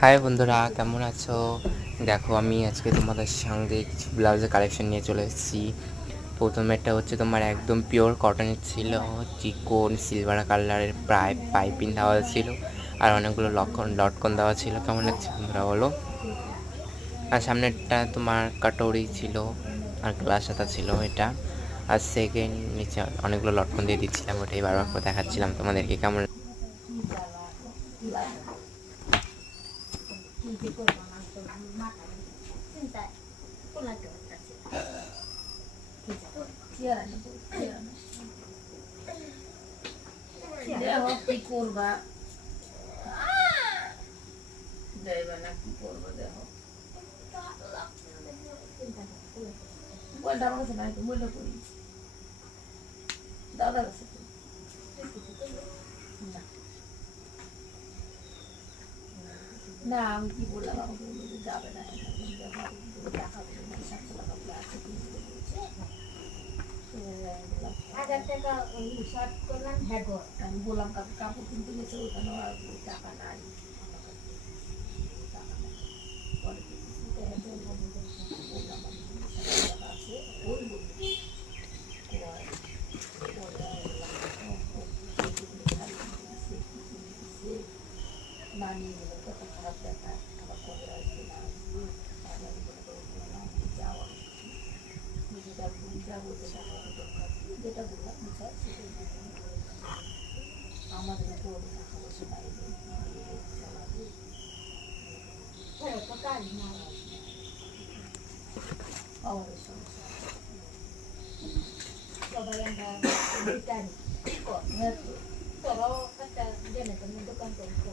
High বন্ধুরা, কেমন আছো? দেখো, আমি আজকে তোমাদের সঙ্গে কিছু ব্লাউজের কালেকশন নিয়ে চলে এসেছি। প্রথমেরটা হচ্ছে তোমার একদম পিওর কটনের ছিল, চিকন সিলভার কালারের প্রায় পাইপিং দেওয়া ছিল, আর অনেকগুলো লটকন দেওয়া ছিল। কেমন লাগছে বন্ধুরা বলো? আর সামনেরটা তোমার কাটোরি ছিল আর গ্লাস হাতা ছিল এটা। আর সেকেন্ড নিচে অনেকগুলো লটকন দিয়ে দিচ্ছিলাম, ওটাই বারবার করে দেখাচ্ছিলাম তোমাদেরকে। কেমন কি করবা যাইবা না কি করবো দেখো মোবাইলটা আমার কাছে নাই তো মোবাইলটা করি দাদা কাছে না আমি কি বললাম আমাকে যাবে না টাকা 1000 টাকা শার্ট করলাম হ্যাগর আমি বললাম কাপড় কিনতে গেছে ওখানে আর টাকা নাই মানিয়ে নিল কত খারাপ দেখা আবার করে আসবে না যাওয়া যেটা বলতে টাকাটা দরকার যেটা বললাম বুঝা সেটাই আমাদের উপর টাকা পয়সা বাইরে আমাদের সমস্যা সবাই আমরা তোরাও একটা জেনে তুমি দোকান করছো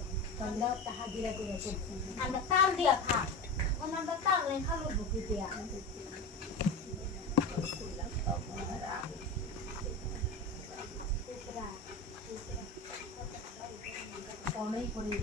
আমরা হাজিরা করে করছি আমরা তাল দিয়া খা আমরা তাল নেই খালো ঢুকি দিয়া কমেই করে